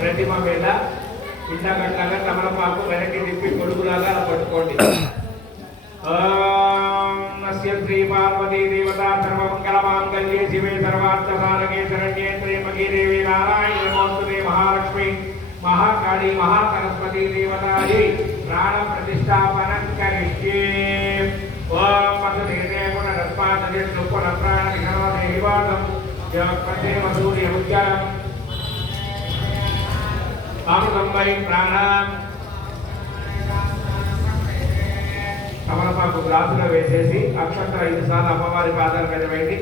ప్రతిమ మీద ఇంతగంటగా తమలపాకు వెనక్కి తిప్పి కొడుకులాగా పట్టుకోండి. శ్రీ పార్వతీ దేవత సర్వమంగళమాంగళ్యే శివే సర్వార్థసాధకే శరణ్యే త్ర్యంబకే దేవి నారాయణి నమోస్తుతే మహాలక్ష్మి महाकाली महासरस्वती देवतायै प्राण प्रतिष्ठापनं करिष्ये। ओम पशुदेवे पुनरस्मादे सुपुनप्राण विघ्नदेवादं जगत्पते मधुर्यमुज्जलम् अमृतं वै प्राणं तमलपाకు గ్లాసులో వేసేసి అక్షంతర 5 సార్లు అమ్మవారి పాదాల మీద వేయండి.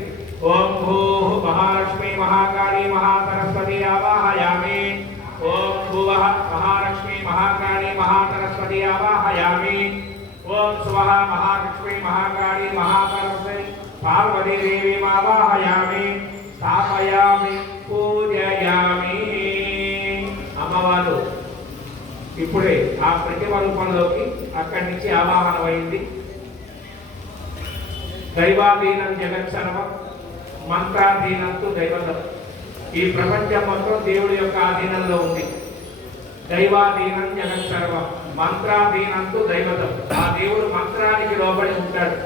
ఓం భూః మహాలక్ష్మి మహాకాళీ మహాసరస్వతి ఆవాహయామి. ओम भुवः महालक्ष्मी महाकाली महासरस्वती आवाहयामि. ओम स्वः महालक्ष्मी महाकाली महासरस्वती पार्वती देवी आवाहयामि. स्थापयामि पूजयामि. అమ్మవారు ఇప్పుడే ఆ ప్రతిమ రూపంలోకి అక్కడి నుంచి ఆవాహనమైంది. దైవాధీనం జగత్సర్వం మంత్రాధీనంతు దైవతం. ఈ ప్రపంచం మొత్తం దేవుడి యొక్క ఆధీనంలో ఉంది. దైవాధీనం జగత్సర్వం మంత్రాధీనంతు దైవతం. ఆ దేవుడు మంత్రానికి లోబడి ఉంటాడు.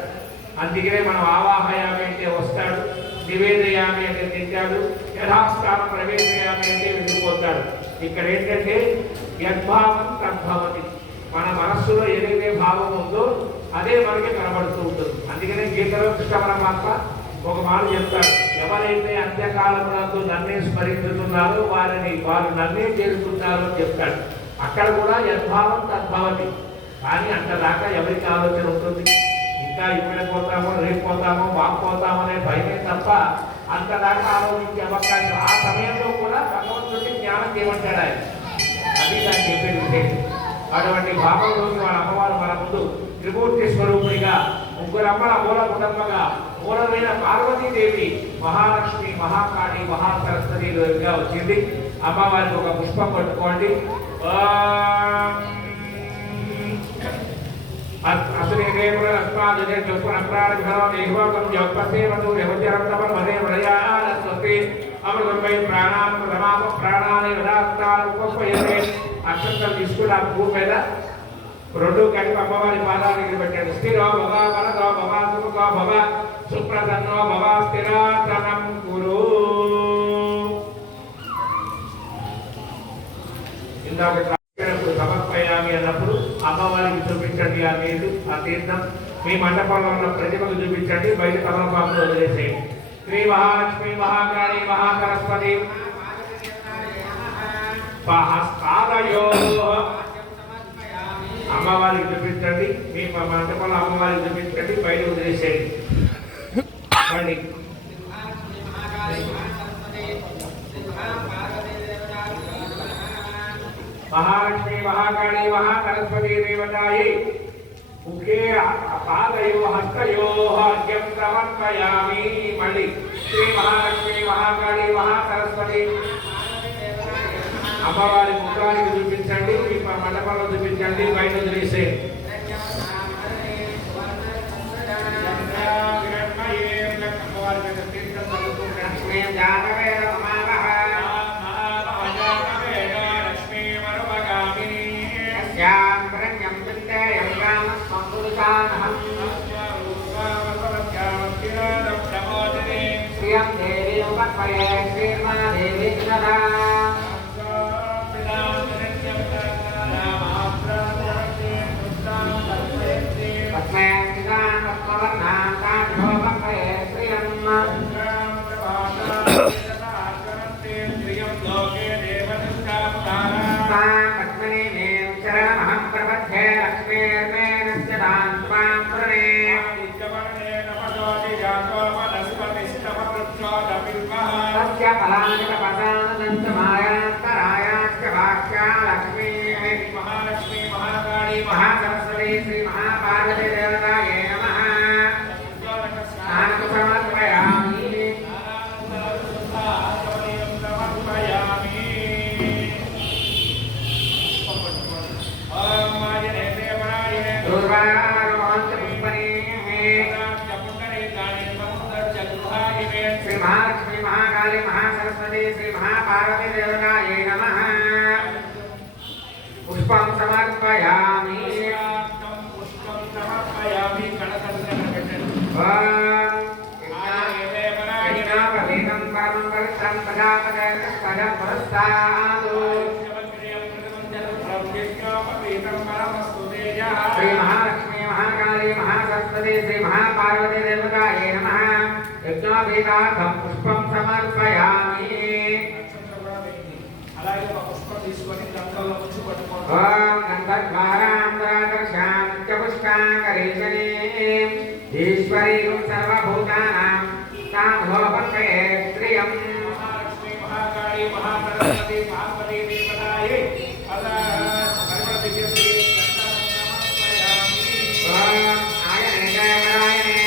అందుకనే మనం ఆవాహయామి అంటే వస్తాడు, నివేదయామి అంటే తింటాడు, యథాస్థానం ప్రవేశయామి అంటే వెళ్ళిపోతాడు. ఇక్కడ ఏంటంటే యద్భావం తద్భవతి. మన మనస్సులో ఏదైతే భావం ఉందో అదే మనకి కనబడుతూ ఉంటుంది. అందుకనే గీతలో కృష్ణ పరమాత్మ ఒక మాట చెప్తాడు, ఎవరైతే అంత్యకాలంలో నన్నే స్మరించుతున్నారో వారు నన్నే చేరుతున్నారో అని చెప్తాడు. అక్కడ కూడా యద్భావం తద్భవతి. కానీ అంతదాకా ఎవరికి ఆలోచన ఉంటుంది? ఇంకా ఇప్పుడు పోతామో రేపు పోతామో వాకపోతామో అనే భయమే తప్ప అంతదాకా ఆలోచించే అవకాశం. ఆ సమయంలో కూడా భగవంతుడికి జ్ఞానం చేయమంటాడు ఆయన. అది దాన్ని చెప్పే విషయం. అటువంటి భావంలోకి వాళ్ళ అమ్మవారు మన ముందు త్రిమూర్తి స్వరూపుడిగా ముగ్గురమ్మల మూల కుటుంబగా మూలమైన పార్వతీదేవి మహాలక్ష్మి మహాకాళి మహాసరస్వతిగా వచ్చింది. అమ్మవారికి ఒక పుష్పం పట్టుకోండి. అక్షంతలు తీసుకుని ఆ భూమి మీద రెండు కలిపి అమ్మవారి పాదాల దగ్గర పెట్టాడు. స్థిరో భవ వరదో భవ సుఖో భవ సుప్రసన్నో భవ స్థిరాసనం కురు. ఇందాక సమర్పయామి అన్నప్పుడు అమ్మవారికి చూపించండి ఆ నీళ్లు, ఆ తీర్థం. మీ మండపంలో ఉన్న ప్రతిమకు చూపించండి, బయట తమలపాకులు వదిలేసేయండి. శ్రీ మహాలక్ష్మి మహాకాళి మహాసరస్వతి అమ్మవారికి చూపించండి, మీ మంటపంలో అమ్మవారికి చూపించండి, బయట వదిలేసేయండి. महालक्ष्मी महाकाली महासरस्वती देवतायै मुखे पादयो हस्तयो अर्घ्यं समर्पयामि. मళ్ళీ श्री महालक्ष्मी महाकाली महासरस्वती అమ్మవారి ముఖానికి చూపించండి, మీ మండపంలో చూపించండి, బయట వదిలేసేయండి. महालक्ष्मी महाकाली महासरस्वती श्री महापार्वती देवतायै नमः. श्री महालक्ष्मी महाकाली महासरस्वती प्रदस्तादु श्री महालक्ष्मी महाकाली महासरस्वती श्री महापार्वती देवतायै नमः यज्ञोपवीतार्थं पुष्पं समर्पयामि అలాగే ఒక పుష్పం తీసుకొని గంగలో ముంచి పట్టుకోండి ఓం గంధద్వారాంతరాదర్శాం చపుష్కాంగరీశనీం ఈశ్వరీం సర్వభూతానాం కామోపత్రయే శ్రియం మహాలక్ష్మి మహాకాళి మహాసరస్వతి పార్వతీ దేవతాయే అలా సర్వదివ్యశ్రీ ఓం ఆయనే జయమరాయనే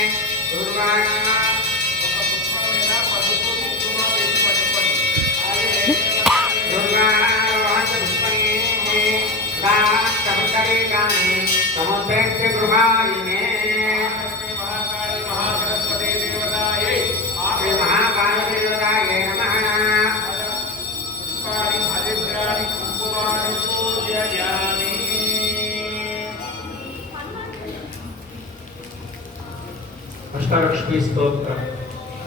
దుర్వాణ ఒక పుష్పం మీద పసుపు కుంకుమ వేసి పట్టుకోండి समुद्रस्य गृहाविने महाकाली महासरस्वती देवतायै श्री महापार्वती देवतायै नमः पुष्पाणि हरिद्राणि कुङ्कुमानि पूजयामि अष्टलक्ष्मी स्तोत्रम्